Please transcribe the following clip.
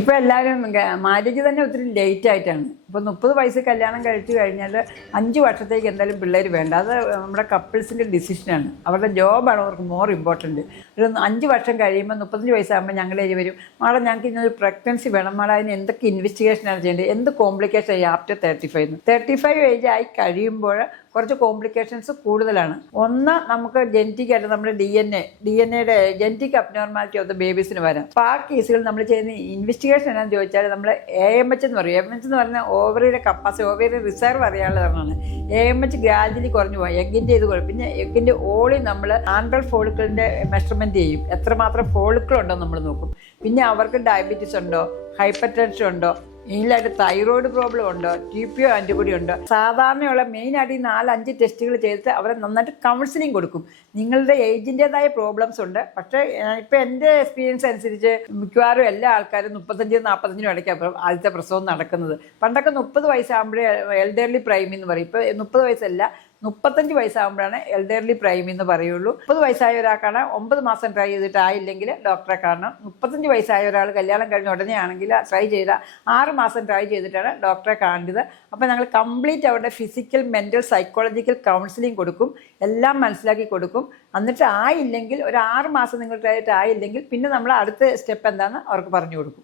ഇപ്പോൾ എല്ലാവരും മാരേജ് തന്നെ ഒത്തിരി ലേറ്റ് ആയിട്ടാണ്. ഇപ്പോൾ 30 വയസ്സ് കല്യാണം കഴിച്ചു കഴിഞ്ഞാൽ 5 വർഷത്തേക്ക് എന്തായാലും പിള്ളേർ വേണ്ട. അത് നമ്മുടെ കപ്പിൾസിൻ്റെ ഡിസിഷനാണ്. അവരുടെ ജോബാണ് അവർക്ക് മോർ ഇമ്പോർട്ടൻറ്റ്. ഒരു 5 വർഷം കഴിയുമ്പോൾ 35 വയസ്സാകുമ്പോൾ ഞങ്ങളുടെ ഏജ് വരും, മാഡം ഞങ്ങൾക്ക് ഇന്നൊരു പ്രഗ്നൻസി വേണം, മാഡം അതിന് എന്തൊക്കെ ഇൻവെസ്റ്റിഗേഷനാണ് ചെയ്യേണ്ടത്, എന്ത് കോംപ്ലിക്കേഷൻ ആയി ആഫ്റ്റർ 35 ഏജ് ആയി കഴിയുമ്പോൾ കുറച്ച് കോംപ്ലിക്കേഷൻസ് കൂടുതലാണ്. ഒന്ന്, നമുക്ക് ജനറ്റിക് ആയിട്ട് നമ്മുടെ ഡി എൻ എയുടെ ജനറ്റിക് അബ്നോർമാലിറ്റി ഓഫ് ദ ബേബീസിന് വരാം. അപ്പോൾ ആ കേസുകൾ നമ്മൾ ചെയ്യുന്ന ഇൻവെസ്റ്റിഗേഷൻ എന്നാന്ന് ചോദിച്ചാൽ നമ്മൾ AMH എന്ന് പറയും. AMH എന്ന് പറഞ്ഞാൽ ഓവറിയുടെ കപ്പാസിറ്റി, ഓവറി റിസർവ് അറിയാനുള്ളതാണ്. AMH ഗ്രാജുവലി കുറഞ്ഞു പോകും. എഗ്ഗിൻ്റെ ഇത് കുറയും. പിന്നെ എഗ്ഗിൻ്റെ ഓളി നമ്മൾ ആൻഡ്രൽ ഫോളിക്കിളിൻ്റെ മെഷർമെൻറ്റ് ചെയ്യും. എത്രമാത്രം ഫോളിക്കിൾ ഉണ്ടോ നമ്മൾ നോക്കും. പിന്നെ അവർക്ക് ഡയബറ്റീസ് ഉണ്ടോ, ഹൈപ്പർ ടെൻഷൻ ഉണ്ടോ, മെയിനായിട്ട് തൈറോയിഡ് പ്രോബ്ലം ഉണ്ടോ, TPO ആൻറ്റിബോഡി ഉണ്ടോ. സാധാരണയുള്ള മെയിനായിട്ട് ഈ 4-5 ടെസ്റ്റുകൾ ചെയ്തിട്ട് അവരെ നന്നായിട്ട് കൗൺസിലിംഗ് കൊടുക്കും. നിങ്ങളുടെ ഏജിൻ്റേതായ പ്രോബ്ലംസ് ഉണ്ട്. പക്ഷേ ഇപ്പം എൻ്റെ എക്സ്പീരിയൻസ് അനുസരിച്ച് മിക്കവാറും എല്ലാ ആൾക്കാരും 35-45 ഇടയ്ക്ക് ആദ്യത്തെ പ്രസവം നടക്കുന്നത്. പണ്ടൊക്കെ 30 വയസ്സാകുമ്പോഴേ എൽഡർലി പ്രൈമി എന്ന് പറയും. ഇപ്പോൾ 30 വയസ്സല്ല, 35 വയസ്സാകുമ്പോഴാണ് എൽഡർലി പ്രൈമി എന്ന് പറയുള്ളൂ. 30 വയസ്സായ ഒരാൾക്കാണ് 9 മാസം ട്രൈ ചെയ്തിട്ടായില്ലെങ്കിൽ ഡോക്ടറെ കാണണം. 35 വയസ്സായ ഒരാൾ കല്യാണം കഴിഞ്ഞ ഉടനെ ആണെങ്കിൽ ട്രൈ ചെയ്ത 6 മാസം ട്രൈ ചെയ്തിട്ടാണ് ഡോക്ടറെ കാണേണ്ടത്. അപ്പോൾ ഞങ്ങൾ കംപ്ലീറ്റ് അവരുടെ ഫിസിക്കൽ, മെൻ്റൽ, സൈക്കോളജിക്കൽ കൗൺസിലിംഗ് കൊടുക്കും, എല്ലാം മനസ്സിലാക്കി കൊടുക്കും. എന്നിട്ട് ആയില്ലെങ്കിൽ ഒരു 6 മാസം നിങ്ങൾ ട്രൈ ചെയ്തിട്ട് ആയില്ലെങ്കിൽ പിന്നെ നമ്മൾ അടുത്ത സ്റ്റെപ്പ് എന്താണെന്ന് അവർക്ക് പറഞ്ഞു കൊടുക്കും.